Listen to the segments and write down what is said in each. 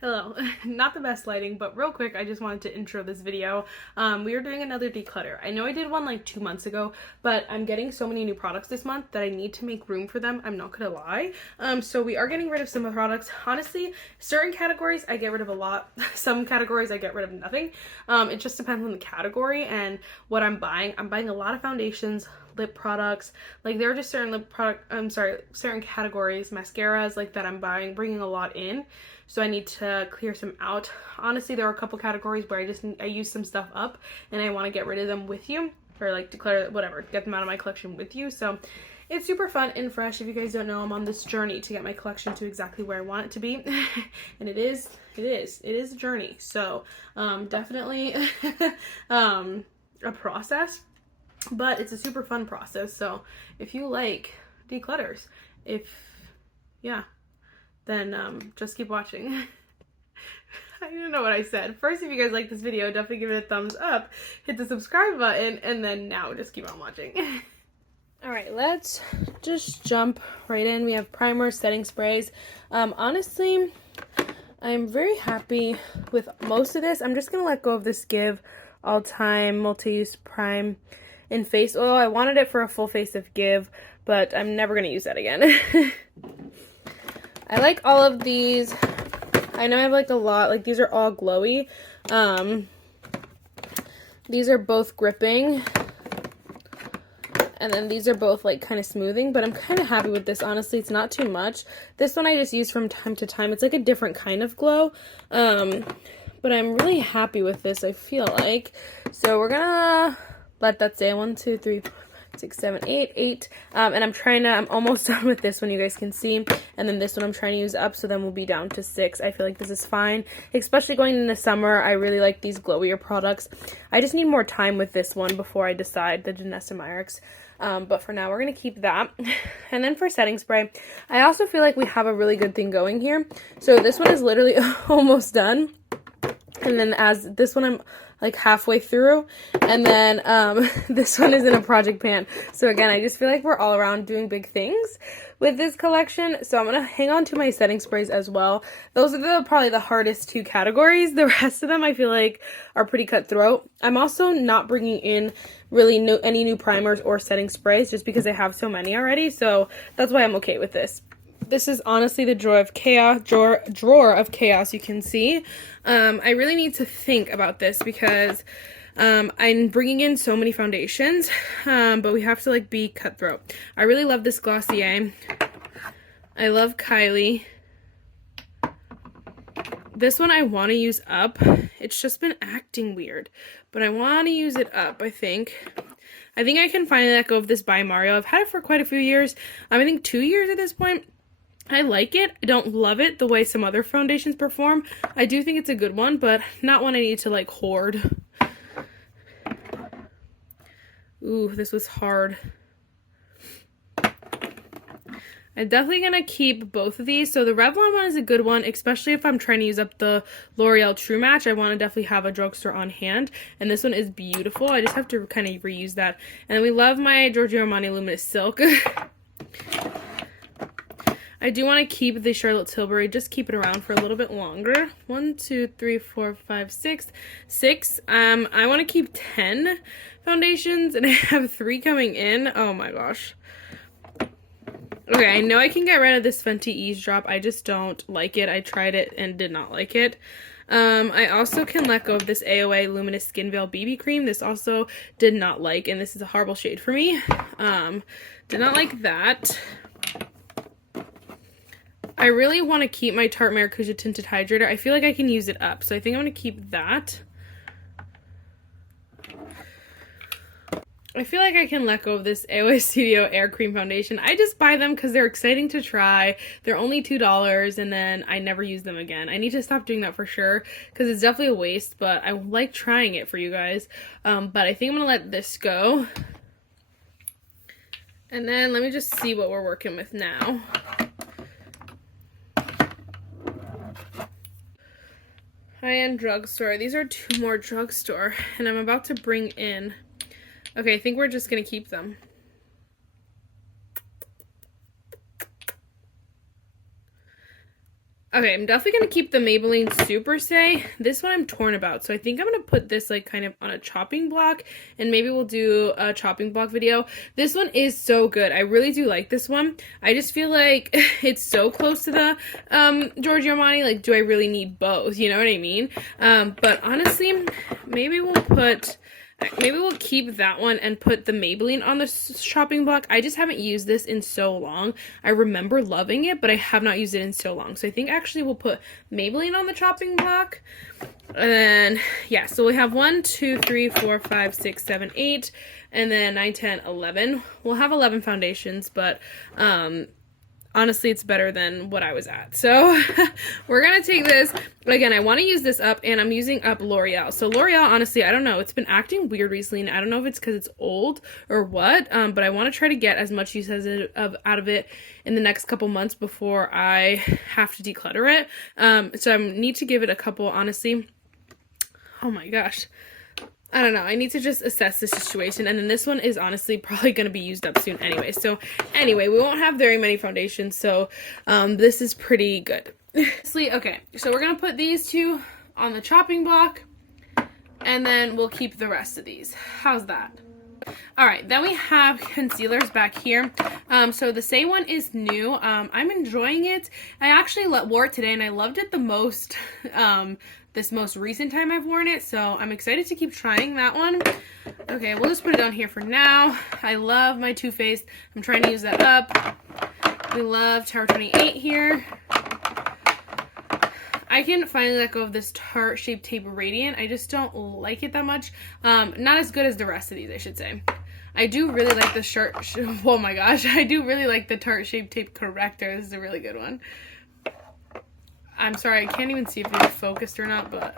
Hello. Not the best lighting, but real quick, I just wanted to intro this video. We are doing another declutter. I know I did one like 2 months ago, but I'm getting so many new products this month that I need to make room for them. I'm not gonna lie. So we are getting rid of some of the products. Honestly, certain categories I get rid of a lot. Some categories I get rid of nothing. It just depends on the category and what I'm buying. I'm buying a lot of foundations, lip products. Like there are just certain certain categories, mascaras like that I'm bringing a lot in. So I need to clear some out. Honestly, there are a couple categories where I use some stuff up and I want to get rid of them with you, or like declare whatever, get them out of my collection with you. So it's super fun and fresh. If you guys don't know, I'm on this journey to get my collection to exactly where I want it to be. And it is a journey. So definitely a process, but it's a super fun process. So if you like declutters, then just keep watching. I don't know what I said. First, if you guys like this video, definitely give it a thumbs up, hit the subscribe button, and then now just keep on watching. Alright, let's just jump right in. We have primers, setting sprays. Honestly, I'm very happy with most of this. I'm just going to let go of this Give All Time Multi-Use Prime in Face Oil. I wanted it for a full face of Give, but I'm never going to use that again. I like all of these. I know I have like a lot. Like these are all glowy. These are both gripping. And then these are both like kind of smoothing, but I'm kind of happy with this. Honestly, it's not too much. This one I just use from time to time. It's like a different kind of glow. But I'm really happy with this, I feel like. So we're gonna let that say 1, 2, 3, 4, 6, 7, 8, 8. And I'm almost done with this one, you guys can see. And then this one I'm trying to use up, so then we'll be down to 6. I feel like this is fine, especially going into summer. I really like these glowier products. I just need more time with this one before I decide the Janessa Myricks. But for now, we're going to keep that. And then for setting spray, I also feel like we have a really good thing going here. So this one is literally almost done. And then as this one, I'm like halfway through. And then this one is in a project pan. So again, I just feel like we're all around doing big things with this collection. So I'm going to hang on to my setting sprays as well. Those are probably the hardest 2 categories. The rest of them I feel like are pretty cutthroat. I'm also not bringing in really any new primers or setting sprays just because I have so many already. So that's why I'm okay with this. This is honestly the drawer of chaos, you can see. I really need to think about this because I'm bringing in so many foundations, but we have to like be cutthroat. I really love this Glossier. I love Kylie. This one I want to use up. It's just been acting weird, but I want to use it up, I think. I think I can finally let go of this By Mario. I've had it for quite a few years. I think 2 years at this point. I like it. I don't love it the way some other foundations perform. I do think it's a good one, but not one I need to like hoard. Ooh, this was hard. I'm definitely going to keep both of these. So the Revlon one is a good one, especially if I'm trying to use up the L'Oreal True Match. I want to definitely have a drugstore on hand. And this one is beautiful. I just have to kind of reuse that. And then we love my Giorgio Armani Luminous Silk. I do want to keep the Charlotte Tilbury, just keep it around for a little bit longer. 1, 2, 3, 4, 5, 6. 6. I want to keep 10 foundations, and I have 3 coming in. Oh my gosh. Okay, I know I can get rid of this Fenty Eavesdrop. I just don't like it. I tried it and did not like it. I also can let go of this AOA Luminous Skin Veil BB Cream. This also did not like, and this is a horrible shade for me. Did not like that. I really want to keep my Tarte Maracuja Tinted Hydrator. I feel like I can use it up, so I think I'm going to keep that. I feel like I can let go of this AOA Studio Air Cream Foundation. I just buy them because they're exciting to try. They're only $2, and then I never use them again. I need to stop doing that for sure because it's definitely a waste, but I like trying it for you guys. But I think I'm going to let this go. And then let me just see what we're working with now. High-end drugstore. These are 2 more drugstore, and I'm about to bring in. Okay, I think we're just gonna keep them. Okay, I'm definitely going to keep the Maybelline Super Stay. This one I'm torn about, so I think I'm going to put this like kind of on a chopping block, and maybe we'll do a chopping block video. This one is so good. I really do like this one. I just feel like it's so close to the Giorgio Armani. Like, do I really need both? You know what I mean? But honestly, maybe we'll keep that one and put the Maybelline on the chopping block. I just haven't used this in so long. I remember loving it, but I have not used it in so long. So I think actually we'll put Maybelline on the chopping block. And then, yeah, so we have 1, 2, 3, 4, 5, 6, 7, 8, and then 9, 10, 11. We'll have 11 foundations, but honestly, it's better than what I was at. So we're going to take this. Again, I want to use this up, and I'm using up L'Oreal. So L'Oreal, honestly, I don't know. It's been acting weird recently, and I don't know if it's because it's old or what, but I want to try to get as much use out of it in the next couple months before I have to declutter it. So I need to give it a couple, honestly. Oh my gosh. I don't know. I need to just assess the situation. And then this one is honestly probably going to be used up soon anyway. So anyway, we won't have very many foundations. So this is pretty good. Okay, so we're going to put these two on the chopping block. And then we'll keep the rest of these. How's that? Alright, then we have concealers back here. So the Say one is new. I'm enjoying it. I actually wore it today and I loved it the most this most recent time I've worn it, so I'm excited to keep trying that one. Okay, we'll just put it down here for now. I love my Too Faced. I'm trying to use that up. We love Tower 28 here. I can finally let go of this Tarte Shape Tape Radiant. I just don't like it that much. Not as good as the rest of these, I should say. I do really like the shirt. Oh my gosh. I do really like the Tarte Shape Tape Corrector. This is a really good one. I'm sorry, I can't even see if it's focused or not, but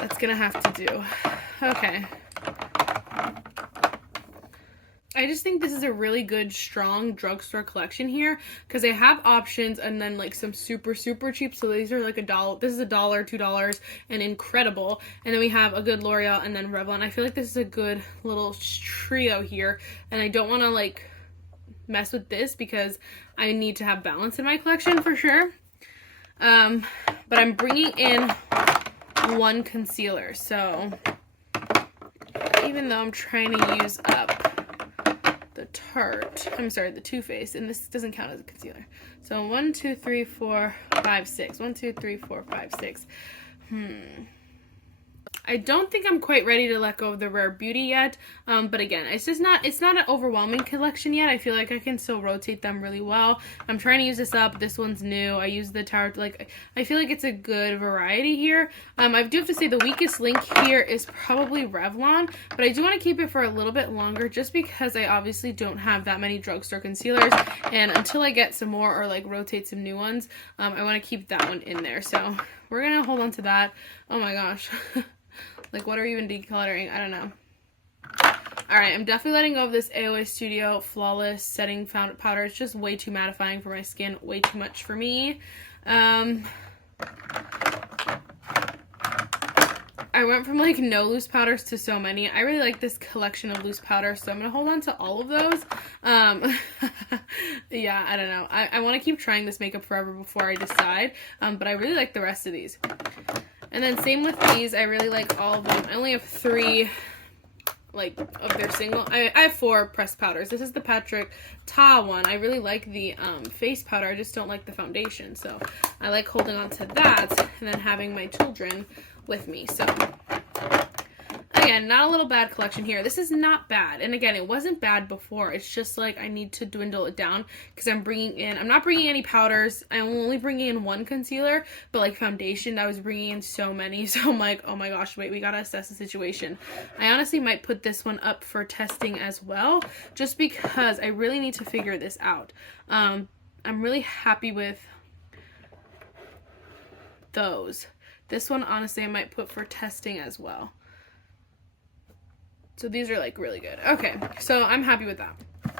that's gonna have to do. Okay. I just think this is a really good, strong drugstore collection here because they have options and then like some super, super cheap. So these are like $1. This is $1, $2, and incredible. And then we have a good L'Oreal and then Revlon. I feel like this is a good little trio here, and I don't want to like mess with this because I need to have balance in my collection for sure. But I'm bringing in one concealer, so even though I'm trying to use up the the Too Faced, and this doesn't count as a concealer. So 1, 2, 3, 4, 5, 6. 1, 2, 3, 4, 5, 6. I don't think I'm quite ready to let go of the Rare Beauty yet, but again, it's not an overwhelming collection yet. I feel like I can still rotate them really well. I'm trying to use this up. This one's new. I use the Tower, like, I feel like it's a good variety here. I do have to say the weakest link here is probably Revlon, but I do want to keep it for a little bit longer just because I obviously don't have that many drugstore concealers, and until I get some more or like rotate some new ones, I want to keep that one in there. So we're going to hold on to that. Oh my gosh. Like, what are you even decluttering? I don't know. Alright, I'm definitely letting go of this AOA Studio Flawless Setting Powder. It's just way too mattifying for my skin. Way too much for me. I went from, like, no loose powders to so many. I really like this collection of loose powders, so I'm going to hold on to all of those. Yeah, I don't know. I want to keep trying this makeup forever before I decide, but I really like the rest of these. And then same with these, I really like all of them. I only have 3, like, of their single. I have 4 pressed powders. This is the Patrick Ta one. I really like the face powder. I just don't like the foundation. So I like holding on to that and then having my children with me. So again, not a little bad collection here. This is not bad. And again, it wasn't bad before. It's just like I need to dwindle it down because I'm not bringing any powders. I'm only bringing in 1 concealer, but like foundation, I was bringing in so many. So I'm like, oh my gosh, wait, we got to assess the situation. I honestly might put this one up for testing as well, just because I really need to figure this out. I'm really happy with those. This one, honestly, I might put for testing as well. So these are like really good. Okay, so I'm happy with that.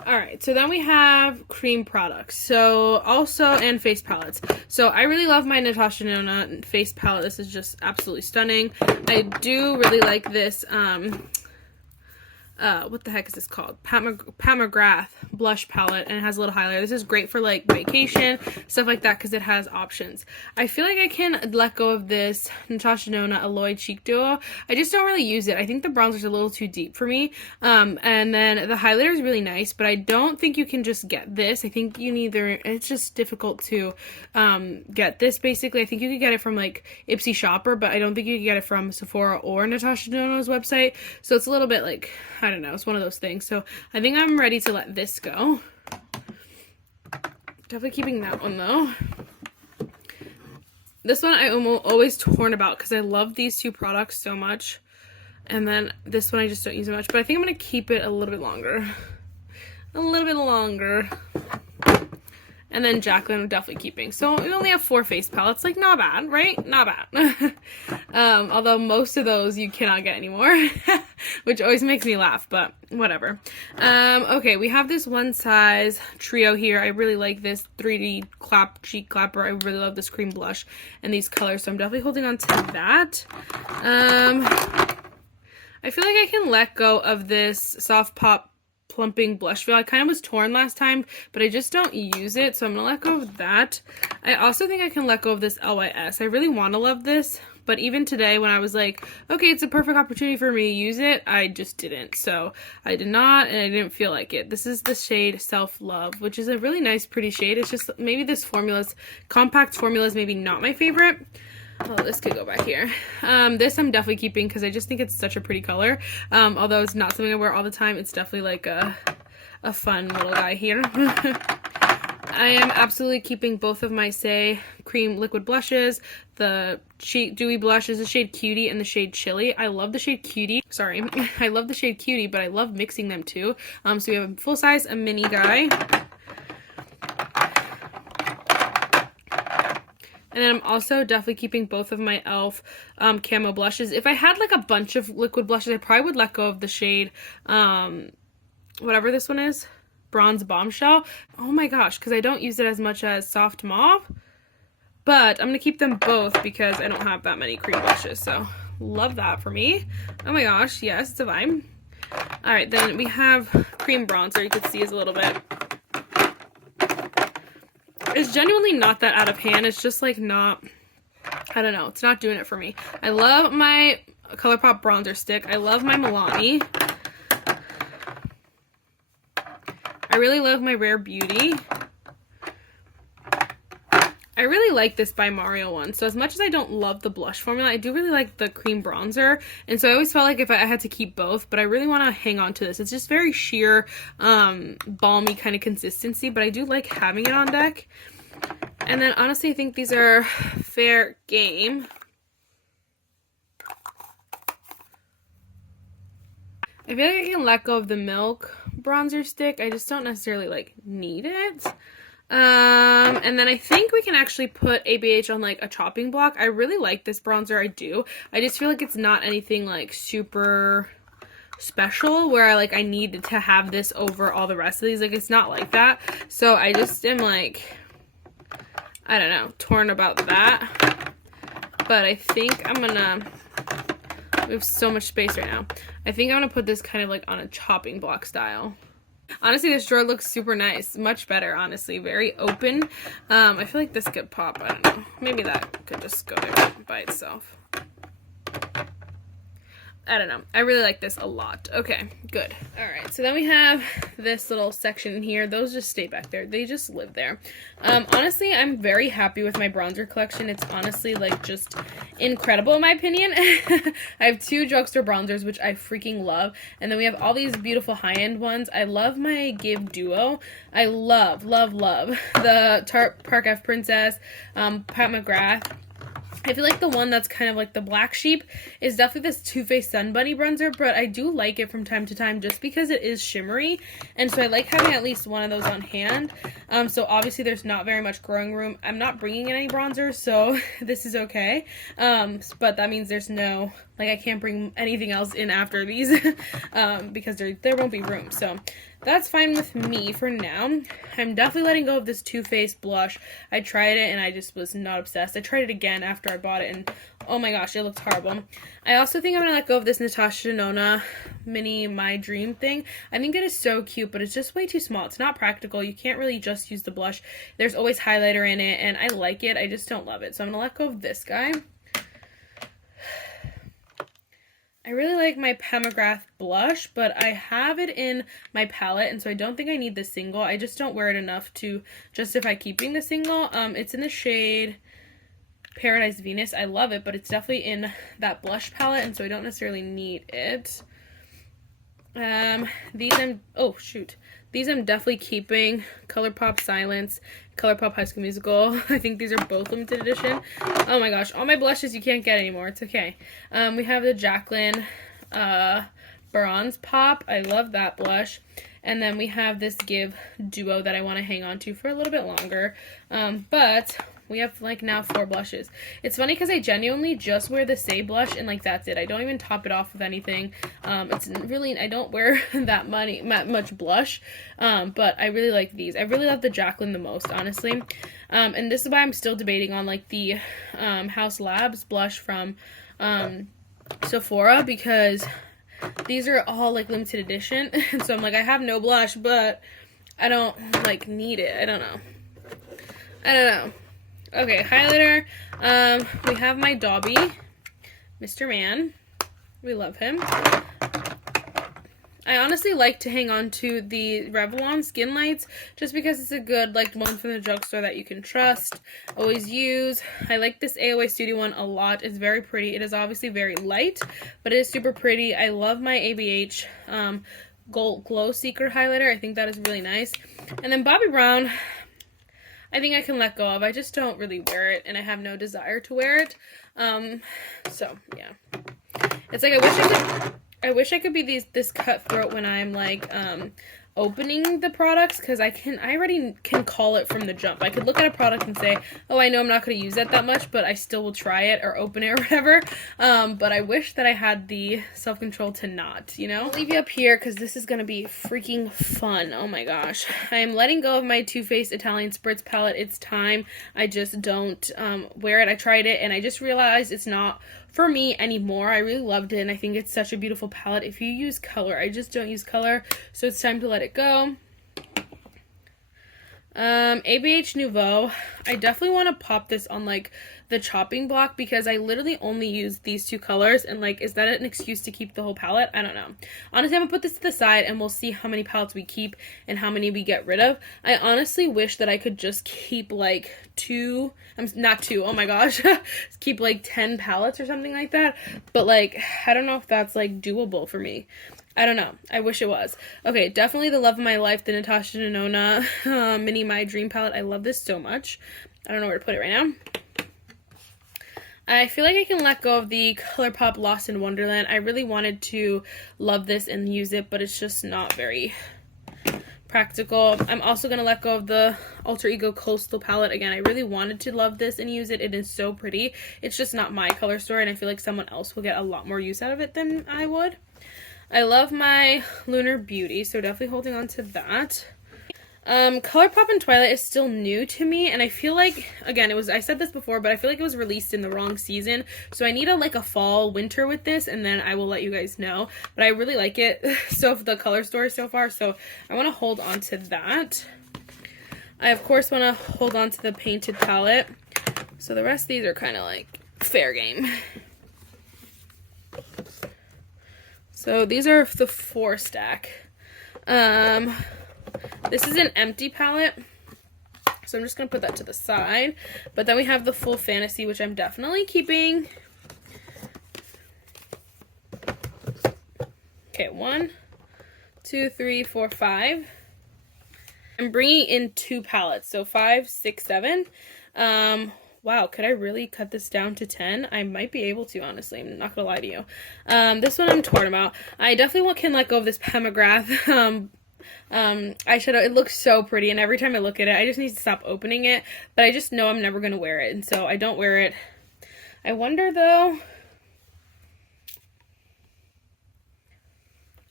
Alright, so then we have cream products. So also, and face palettes. So I really love my Natasha Denona face palette. This is just absolutely stunning. I do really like this what the heck is this called? Pat McGrath blush palette, and it has a little highlighter. This is great for like vacation, stuff like that, because it has options. I feel like I can let go of this Natasha Denona Alloy Cheek Duo. I just don't really use it. I think the bronzer's a little too deep for me. And then the highlighter is really nice, but I don't think you can just get this. I think you either, it's just difficult to get this basically. I think you could get it from like Ipsy Shopper, but I don't think you could get it from Sephora or Natasha Denona's website. So it's a little bit like, I don't know, it's one of those things. So I think I'm ready to let this go. Definitely keeping that one though. This one I'm always torn about because I love these two products so much. And then this one I just don't use it much. But I think I'm going to keep it a little bit longer. A little bit longer. And then Jaclyn I'm definitely keeping. So we only have 4 face palettes. Like, not bad, right? Not bad. Although most of those you cannot get anymore. Which always makes me laugh, but whatever. Okay, we have this one size trio here. I really like this 3D cheek clapper. I really love this cream blush and these colors. So I'm definitely holding on to that. I feel like I can let go of this Soft Pop Plumping Blush Veil. I kind of was torn last time, but I just don't use it, so I'm gonna let go of that. I also think I can let go of this LYS. I really want to love this, but even today when I was like, okay, it's a perfect opportunity for me to use it, I just didn't. So I did not, and I didn't feel like it. This is the shade Self Love, which is a really nice, pretty shade. It's just maybe this compact formula is maybe not my favorite. Oh, this could go back here. This I'm definitely keeping because I just think it's such a pretty color. Although it's not something I wear all the time, it's definitely like a fun little guy here. I am absolutely keeping both of my Say Cream liquid blushes. The Dewy blush is the shade Cutie and the shade Chili. I love the shade Cutie. Sorry. I love the shade Cutie, but I love mixing them too. So we have a full size, a mini guy. And then I'm also definitely keeping both of my e.l.f. Camo blushes. If I had like a bunch of liquid blushes, I probably would let go of the shade, whatever this one is, Bronze Bombshell. Oh my gosh, because I don't use it as much as Soft Mauve. But I'm going to keep them both because I don't have that many cream blushes. So love that for me. Oh my gosh, yes, it's a vibe. Alright, then we have cream bronzer. You can see is a little bit. It's genuinely not that out of hand. It's just like not, I don't know. It's not doing it for me. I love my ColourPop bronzer stick. I love my Milani. I really love my Rare Beauty. I really like this by Mario one. So as much as I don't love the blush formula, I do really like the cream bronzer. And so I always felt like if I had to keep both, but I really want to hang on to this. It's just very sheer, balmy kind of consistency, but I do like having it on deck. And then honestly, I think these are fair game. I feel like I can let go of the Milk bronzer stick. I just don't necessarily like need it. And then I think we can actually put ABH on like a chopping block. I really like this bronzer, I do. I just feel like it's not anything like super special where I need to have this over all the rest of these. Like, it's not like that. So I just am like, I don't know, torn about that. But I think I'm gonna, we have so much space right now. I think I'm gonna put this kind of like on a chopping block style. Honestly, this drawer looks super nice. Much better, honestly. Very open. I feel like this could pop. I don't know. Maybe that could just go there by itself. I don't know. I really like this a lot. Okay, good. Alright, so then we have this little section in here. Those just stay back there. They just live there. Honestly, I'm very happy with my bronzer collection. It's honestly, like, just incredible in my opinion. I have 2 drugstore bronzers, which I freaking love. And then we have all these beautiful high-end ones. I love my Give Duo. I love, love, love the Tarte Park F Princess, Pat McGrath. I feel like the one that's kind of like the black sheep is definitely this Too Faced Sun Bunny bronzer, but I do like it from time to time just because it is shimmery, and so I like having at least one of those on hand. So obviously there's not very much growing room. I'm not bringing in any bronzers, so this is okay. But that means there's no, like, I can't bring anything else in after these because there won't be room. So that's fine with me for now. I'm definitely letting go of this Too Faced blush. I tried it and I just was not obsessed. I tried it again after I bought it, and Oh my gosh, it looks horrible. I also think I'm going to let go of this Natasha Denona mini My Dream thing. I think it is so cute, but it's just way too small. It's not practical. You can't really just use the blush. There's always highlighter in it, and I like it. I just don't love it. So I'm going to let go of this guy. I really like my Pemagrath blush, but I have it in my palette, and so I don't think I need the single. I just don't wear it enough to justify keeping the single. It's in the shade Paradise Venus. I love it, but it's definitely in that blush palette, and so I don't necessarily need it. These I'm definitely keeping. ColourPop Silence, ColourPop High School Musical. I think these are both limited edition. Oh my gosh, all my blushes you can't get anymore. It's okay. We have the Jaclyn Bronze Pop. I love that blush. And then we have this Give Duo that I want to hang on to for a little bit longer. But we have like now 4 blushes. It's funny because I genuinely just wear the Say blush and like that's it. I don't even top it off with anything. It's really, I don't wear that much blush, but I really like these. I really love the Jaclyn the most, honestly. And this is why I'm still debating on like the House Labs blush from Sephora, because these are all like limited edition. And so I'm like, I have no blush, but I don't like need it. I don't know. Okay, highlighter. We have my Dobby, Mr. Man. We love him. I honestly like to hang on to the Revlon Skin Lights just because it's a good like one from the drugstore that you can trust, always use. I like this AOA Studio one a lot. It's very pretty. It is obviously very light, but it is super pretty. I love my ABH Gold Glow Seeker highlighter. I think that is really nice. And then Bobbi Brown, I think I can let go of. I just don't really wear it, and I have no desire to wear it. So yeah, it's like I wish I could be this cutthroat when I'm like opening the products, because I already can call it from the jump. I could look at a product and say, oh, I know I'm not going to use that much, but I still will try it or open it or whatever. But I wish that I had the self-control to not, you know? I'll leave you up here because this is going to be freaking fun. Oh my gosh. I am letting go of my Too Faced Italian Spritz palette. It's time. I just don't wear it. I tried it and I just realized it's not for me anymore. I really loved it and I think it's such a beautiful palette if you use color. I just don't use color, so it's time to let it go. ABH Nouveau. I definitely want to pop this on like the chopping block because I literally only use these 2 colors, and like, is that an excuse to keep the whole palette? I don't know. Honestly, I'm gonna put this to the side and we'll see how many palettes we keep and how many we get rid of. I honestly wish that I could just keep like 2, not 2, oh my gosh, keep like 10 palettes or something like that, but like, I don't know if that's like doable for me. I don't know. I wish it was. Okay, definitely the love of my life, the Natasha Denona Mini My Dream palette. I love this so much. I don't know where to put it right now. I feel like I can let go of the ColourPop Lost in Wonderland. I really wanted to love this and use it, but it's just not very practical. I'm also going to let go of the Alter Ego Coastal palette. Again, I really wanted to love this and use it. It is so pretty. It's just not my color story, and I feel like someone else will get a lot more use out of it than I would. I love my Lunar Beauty, so definitely holding on to that. ColourPop and Twilight is still new to me, and I feel like, again, I said this before, but I feel like it was released in the wrong season, so I need a fall winter with this, and then I will let you guys know. But I really like it, so the color story so far, so I want to hold on to that. I, of course, want to hold on to the Painted palette, so the rest of these are kind of like fair game. So these are the 4 stack. This is an empty palette, so I'm just going to put that to the side. But then we have the Full Fantasy, which I'm definitely keeping. Okay, 1, 2, 3, 4, 5. I'm bringing in 2 palettes, so 5, 6, 7. Wow, could I really cut this down to 10? I might be able to, honestly. I'm not gonna lie to you. This one I'm torn about. I definitely can let go of this Pemagrath eyeshadow. It looks so pretty, and every time I look at it, I just need to stop opening it. But I just know I'm never gonna wear it, and so I don't wear it. I wonder, though.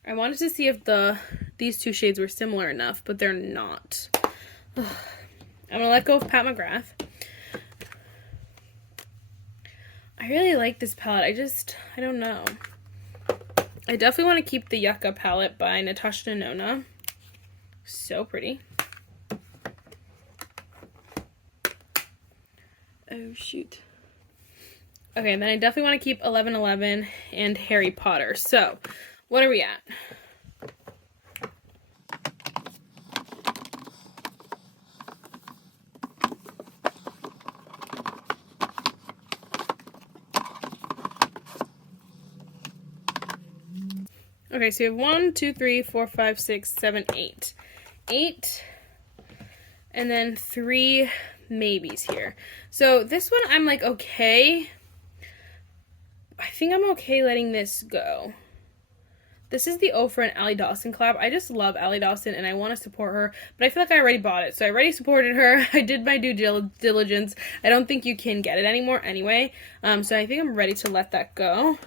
I wanted to see if these 2 shades were similar enough, but they're not. I'm gonna let go of Pat McGrath. I really like this palette. I don't know. I definitely want to keep the Yucca palette by Natasha Denona. So pretty. Oh, shoot. Okay, and then I definitely want to keep 1111 and Harry Potter. So, what are we at? Okay, so you have 1, 2, 3, 4, 5, 6, 7, 8. 8, and then 3 maybes here. So this one I'm like, okay. I think I'm okay letting this go. This is the Ofra and Allie Dawson collab. I just love Allie Dawson and I want to support her, but I feel like I already bought it. So I already supported her. I did my due diligence. I don't think you can get it anymore anyway. So I think I'm ready to let that go.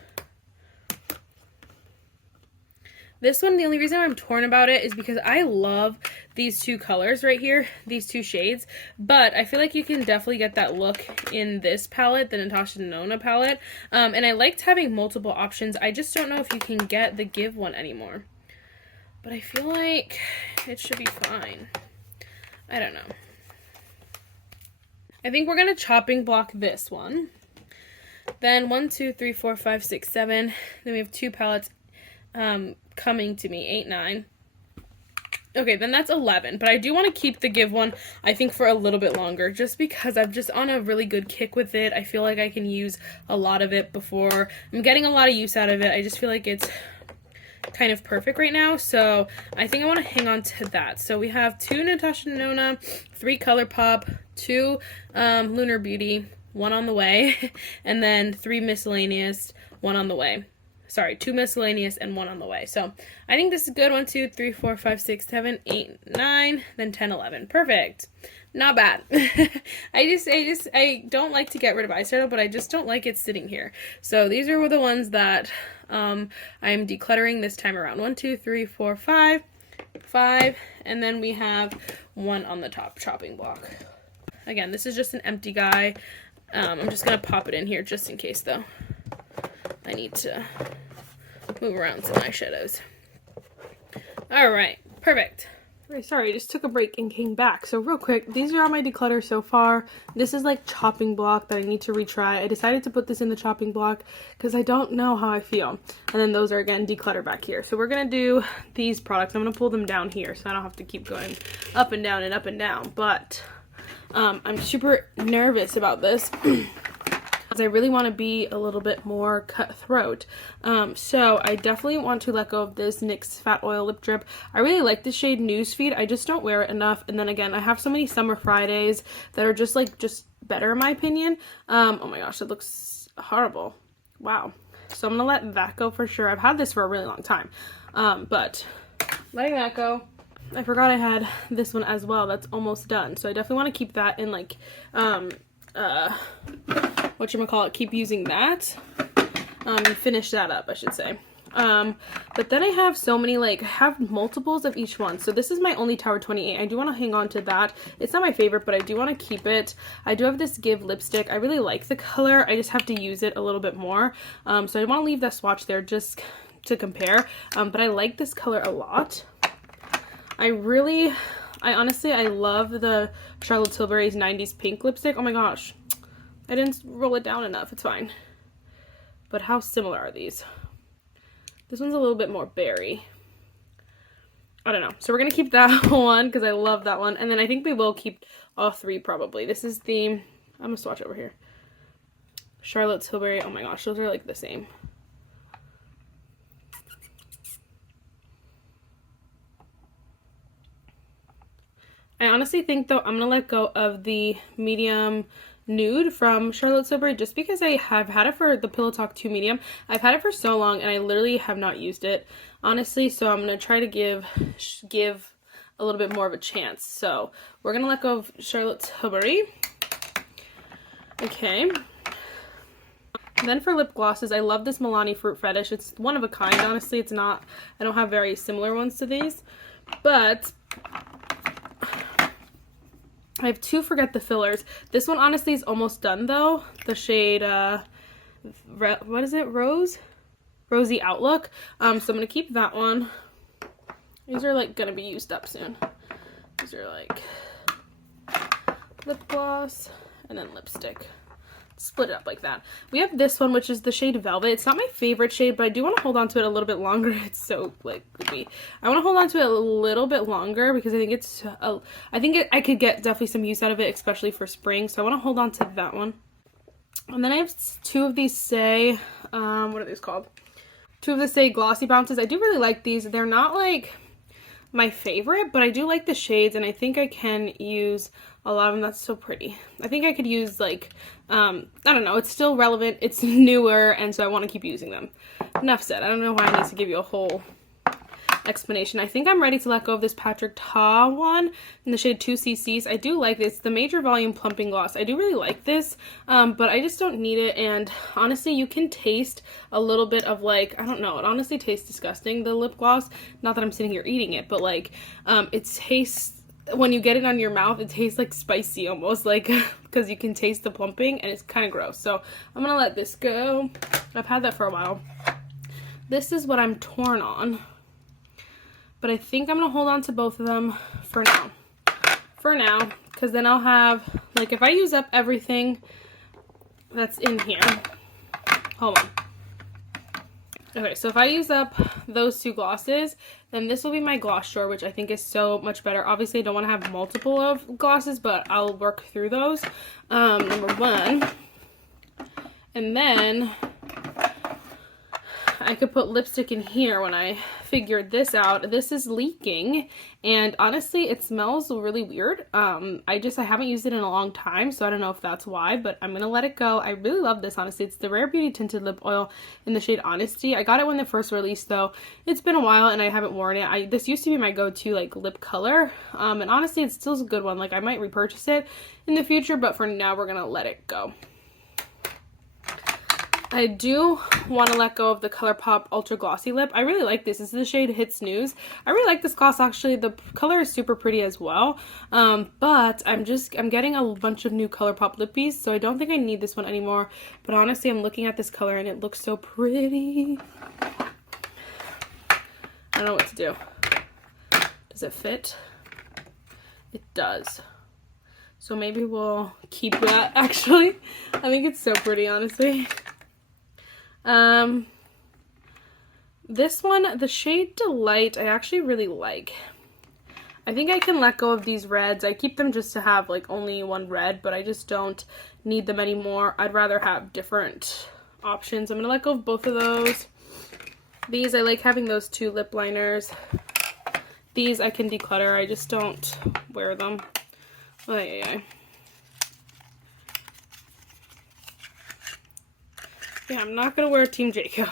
This one, the only reason I'm torn about it is because I love these two colors right here, these two shades, but I feel like you can definitely get that look in this palette, the Natasha Denona palette, and I liked having multiple options. I just don't know if you can get the Give one anymore, but I feel like it should be fine. I don't know. I think we're going to chopping block this one. Then 1, 2, 3, 4, 5, 6, 7. Then we have two palettes coming to me, 8, 9. Okay, then that's 11, but I do want to keep the Give one, I think, for a little bit longer, just because I'm just on a really good kick with it. I feel like I can use a lot of it before. I'm getting a lot of use out of it. I just feel like it's kind of perfect right now, so I think I want to hang on to that. So we have 2 Natasha Denona, 3 ColourPop, 2 Lunar Beauty, 1 on the way, and then 3 miscellaneous, 1 on the way. Sorry, 2 miscellaneous and 1 on the way. So I think this is good. 1, 2, 3, 4, 5, 6, 7, 8, 9, then 10, 11. Perfect. Not bad. I don't like to get rid of eyeshadow, but I just don't like it sitting here. So these are the ones that I'm decluttering this time around. 1, 2, 3, 4, 5, 5, and then we have 1 on the top chopping block. Again, this is just an empty guy. I'm just gonna pop it in here just in case, though. I need to move around some eyeshadows. Alright, perfect. Sorry, I just took a break and came back. So real quick, these are all my declutter so far. This is like chopping block that I need to retry. I decided to put this in the chopping block because I don't know how I feel. And then those are, again, declutter back here. So we're going to do these products. I'm going to pull them down here so I don't have to keep going up and down and up and down. But I'm super nervous about this. I really want to be a little bit more cutthroat. So I definitely want to let go of this NYX Fat Oil Lip Drip. I really like the shade Newsfeed. I just don't wear it enough. And then again, I have so many Summer Fridays that are just better in my opinion. Oh my gosh, it looks horrible. Wow. So I'm going to let that go for sure. I've had this for a really long time. But letting that go. I forgot I had this one as well. That's almost done. So I definitely want to keep that in whatchamacallit, keep using that, finish that up, I should say. But then I have so many, I have multiples of each one. So this is my only Tower 28. I do want to hang on to that. It's not my favorite, but I do want to keep it. I do have this Give lipstick. I really like the color. I just have to use it a little bit more. So I want to leave that swatch there just to compare. But I like this color a lot. I honestly love the Charlotte Tilbury's 90s pink lipstick. Oh my gosh. I didn't roll it down enough. It's fine. But how similar are these? This one's a little bit more berry. I don't know. So we're going to keep that one because I love that one. And then I think we will keep all 3 probably. This is the... I'm going to swatch over here. Charlotte Tilbury. Oh my gosh. Those are the same. I honestly think, though, I'm going to let go of the medium nude from Charlotte Tilbury just because I have had it for the Pillow Talk 2 medium. I've had it for so long and I literally have not used it, honestly, so I'm going to try to give a little bit more of a chance. So we're going to let go of Charlotte Tilbury. Okay. And then for lip glosses, I love this Milani Fruit Fetish. It's one of a kind, honestly. It's not, I don't have very similar ones to these, but I have 2 Forget the Fillers. This one honestly is almost done though. The shade what is it? Rosy Outlook. So I'm going to keep that one. These are like going to be used up soon. These are like lip gloss and then lipstick. Split it up like that. We have this one, which is the shade Velvet. It's not my favorite shade, but I do want to hold on to it a little bit longer. It's so like goopy. I want to hold on to it a little bit longer because I think it's I could get definitely some use out of it, especially for spring. So I want to hold on to that one. And then I have two of these Say, what are these called? Two of the Say Glossy Bounces. I do really like these. They're not like my favorite, but I do like the shades, and I think I can use a lot of them. That's so pretty. I think I could use like, I don't know, it's still relevant, it's newer, and so I want to keep using them. Enough said. I don't know why I need to give you a whole explanation. I think I'm ready to let go of this Patrick Ta one in the shade 2CCs. I do like this, the Major Volume Plumping Gloss. I do really like this, but I just don't need it, and honestly, you can taste a little bit of like, I don't know, it honestly tastes disgusting, the lip gloss. Not that I'm sitting here eating it, but like, it tastes, when you get it on your mouth, it tastes like spicy almost, like, because you can taste the plumping, and it's kind of gross. So I'm gonna let this go. I've had that for a while. This is what I'm torn on, but I think I'm gonna hold on to both of them for now. For now, because then I'll have, like, if I use up everything that's in here, hold on. Okay, so if I use up those two glosses, then this will be my gloss drawer, which I think is so much better. Obviously, I don't want to have multiple of glosses, but I'll work through those. Number one. And then I could put lipstick in here when I figured this out. This is leaking, and honestly, it smells really weird. I haven't used it in a long time, so I don't know if that's why, but I'm gonna let it go. I really love this, honestly. It's the Rare Beauty Tinted Lip Oil in the shade Honesty. I got it when it first released, though. It's been a while, and I haven't worn it. This used to be my go-to, like, lip color, and honestly, it still is a good one. Like, I might repurchase it in the future, but for now, we're gonna let it go. I do want to let go of the ColourPop Ultra Glossy Lip. I really like this. This is the shade Hit Snooze. I really like this gloss, actually. The color is super pretty as well. But I'm getting a bunch of new ColourPop lippies, so I don't think I need this one anymore. But honestly, I'm looking at this color and it looks so pretty. I don't know what to do. Does it fit? It does. So maybe we'll keep that, actually. I think it's so pretty, honestly. This one, the shade Delight, I actually really like. I think I can let go of these reds. I keep them just to have like only one red, but I just don't need them anymore. I'd rather have different options. I'm gonna let go of both of those. These, I like having those two lip liners. These I can declutter. I just don't wear them. Yeah, I'm not going to wear Team Jacob.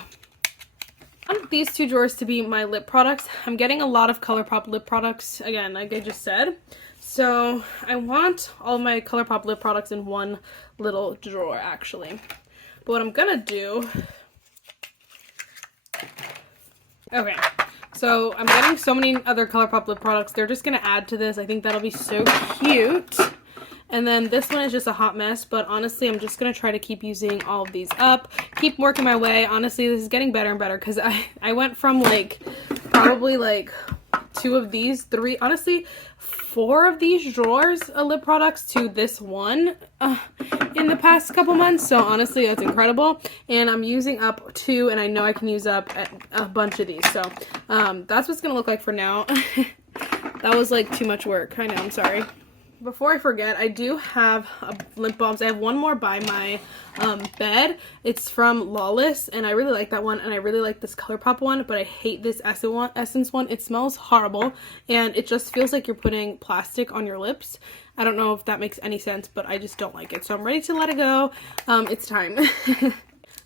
I want these two drawers to be my lip products. I'm getting a lot of ColourPop lip products, again, like I just said. So I want all my ColourPop lip products in one little drawer, actually. But what I'm going to do... Okay, so I'm getting so many other ColourPop lip products. They're just going to add to this. I think that'll be so cute. And then this one is just a hot mess, but honestly, I'm just going to try to keep using all of these up, keep working my way. Honestly, this is getting better and better because I went from like probably like 2 of these, 3, honestly, 4 of these drawers of lip products to this one in the past couple months. So honestly, that's incredible. And I'm using up 2, and I know I can use up a bunch of these. So that's what's going to look like for now. That was like too much work. I know, I'm sorry. Before I forget, I do have lip balms. I have one more by my bed. It's from Lawless, and I really like that one, and I really like this ColourPop one, but I hate this Essence one. It smells horrible, and it just feels like you're putting plastic on your lips. I don't know if that makes any sense, but I just don't like it, so I'm ready to let it go. It's time.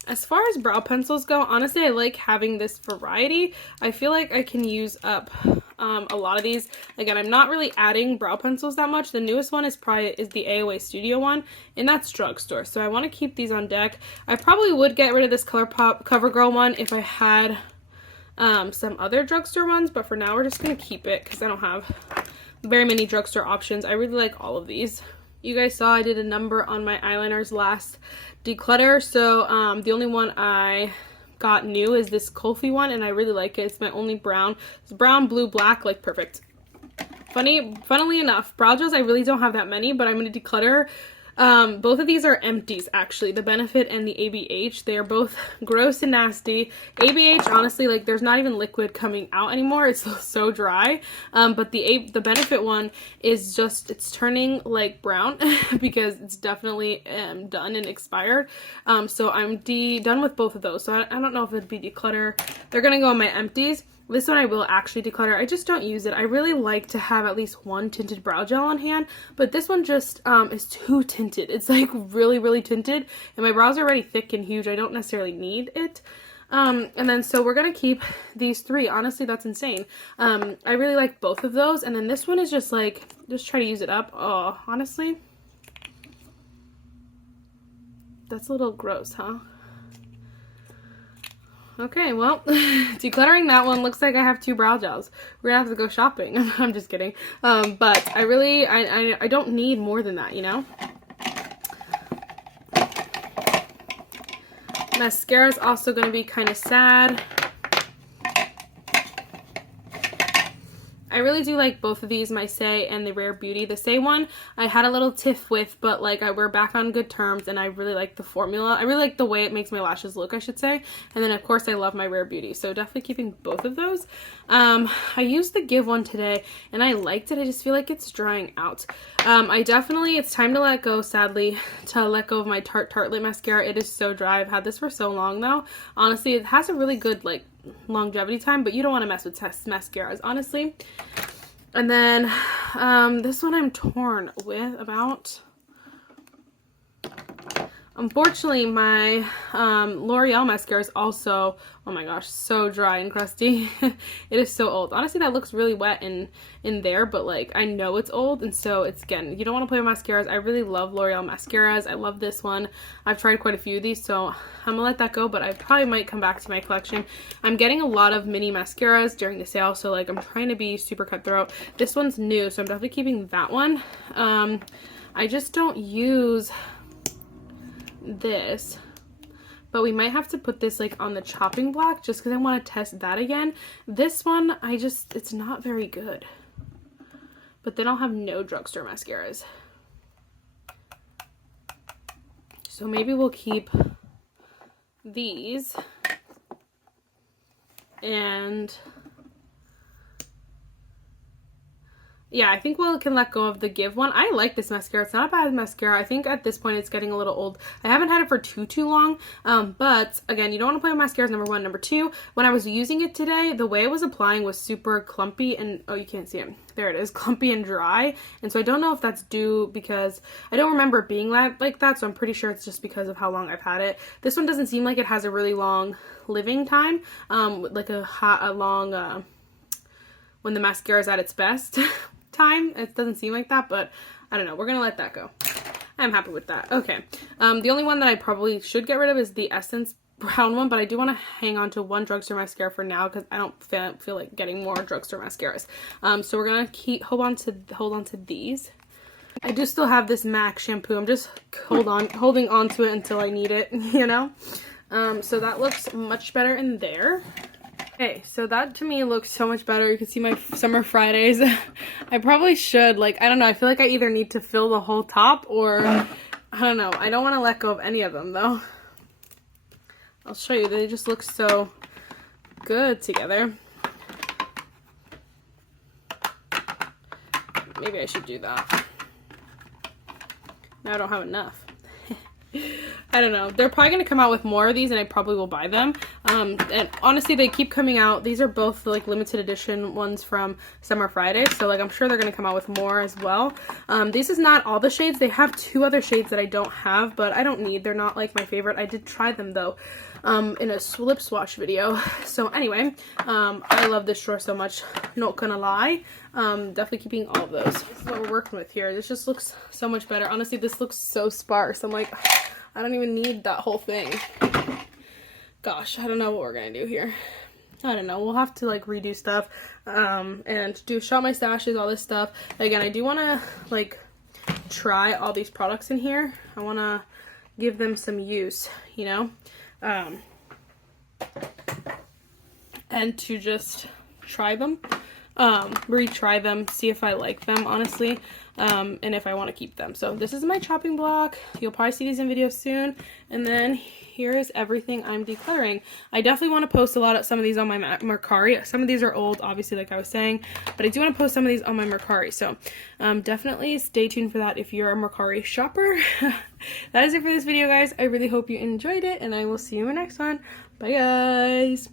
As far as brow pencils go, honestly, I like having this variety. I feel like I can use up a lot of these. Again, I'm not really adding brow pencils that much. The newest one is the AOA Studio one, and that's drugstore. So I want to keep these on deck. I probably would get rid of this ColourPop CoverGirl one if I had some other drugstore ones, but for now we're just going to keep it because I don't have very many drugstore options. I really like all of these. You guys saw I did a number on my eyeliners last declutter, so the only one I got new is this Kulfi one, and I really like it. It's my only brown. It's brown, blue, black, like perfect. Funnily enough, brow gels I really don't have that many, but I'm going to declutter. Both of these are empties, actually, the Benefit and the ABH. They are both gross and nasty. ABH, honestly, like, there's not even liquid coming out anymore. It's so dry. But the Benefit one is just, it's turning, like, brown because it's definitely done and expired. So I'm done with both of those. So I don't know if it'd be declutter. They're gonna go in my empties. This one I will actually declutter. I just don't use it. I really like to have at least one tinted brow gel on hand, but this one just is too tinted. It's like really, really tinted, and my brows are already thick and huge. I don't necessarily need it. And then so we're gonna keep these three. Honestly, that's insane. I really like both of those, and then this one is just like, just try to use it up. Oh, honestly, that's a little gross, huh? Okay, well, decluttering that one. Looks like I have 2 brow gels. We're gonna have to go shopping. I'm just kidding. But I really, I don't need more than that, you know? Mascara is also gonna be kind of sad. I really do like both of these, my Say and the Rare Beauty. The Say one I had a little tiff with, but like we're back on good terms, and I really like the formula. I really like the way it makes my lashes look, I should say. And then of course I love my Rare Beauty, so definitely keeping both of those. I used the Give one today and I liked it. I just feel like it's drying out. It's time to let go, sadly, to let go of my Tarte Lip Mascara. It is so dry. I've had this for so long though. Honestly, it has a really good like longevity time, but you don't want to mess with mascaras, honestly. And then this one I'm torn with about. Unfortunately, my L'Oreal mascara is also, oh my gosh, so dry and crusty. It is so old. Honestly, that looks really wet in there, but like I know it's old, and so it's, again, you don't want to play with mascaras. I really love L'Oreal mascaras. I love this one. I've tried quite a few of these, so I'm gonna let that go, but I probably might come back to my collection. I'm getting a lot of mini mascaras during the sale, so like I'm trying to be super cutthroat. This one's new, so I'm definitely keeping that one. I just don't use this, but we might have to put this like on the chopping block just because I want to test that again. This one, it's not very good, but then I'll have no drugstore mascaras, so maybe we'll keep these. And yeah, I think we can let go of the Give one. I like this mascara. It's not a bad mascara. I think at this point it's getting a little old. I haven't had it for too long. But again, you don't want to play with mascaras, number one. Number two, when I was using it today, the way I was applying was super clumpy and, oh, you can't see it. There it is, clumpy and dry. And so I don't know if that's due because I don't remember it being like that. So I'm pretty sure it's just because of how long I've had it. This one doesn't seem like it has a really long living time. Like a long, when the mascara is at its best time. It doesn't seem like that, but I don't know. We're gonna let that go. I'm happy with that. Okay. The only one that I probably should get rid of is the Essence brown one, but I do want to hang on to one drugstore mascara for now because I don't feel like getting more drugstore mascaras. So we're gonna hold on to these. I do still have this MAC shampoo. I'm just holding on to it until I need it, you know. So that looks much better in there. Okay, so that to me looks so much better. You can see my Summer Fridays. I probably should, like, I don't know. I feel like I either need to fill the whole top or, I don't know. I don't want to let go of any of them, though. I'll show you. They just look so good together. Maybe I should do that. Now I don't have enough. I don't know. They're probably going to come out with more of these, and I probably will buy them. And honestly, they keep coming out. These are both like limited edition ones from Summer Fridays, so like I'm sure they're going to come out with more as well. This is not all the shades. They have 2 other shades that I don't have, but I don't need. They're not like my favorite. I did try them though in a lip swatch video. So anyway, I love this drawer so much. Not gonna lie. Definitely keeping all of those. This is what we're working with here. This just looks so much better. Honestly, this looks so sparse. I'm like, I don't even need that whole thing. Gosh, I don't know what we're gonna do here. I don't know. We'll have to like redo stuff and shop my stashes, all this stuff. Again, I do want to like try all these products in here. I want to give them some use, you know, and to just try them, retry them, see if I like them, honestly, and if I want to keep them. So this is my chopping block. You'll probably see these in videos soon. And then here is everything I'm decluttering. I definitely want to post a lot of some of these on my Mercari. Some of these are old, obviously, like I was saying, but I do want to post some of these on my Mercari. So definitely stay tuned for that if you're a Mercari shopper. That is it for this video, guys. I really hope you enjoyed it, and I will see you in the next one. Bye, guys.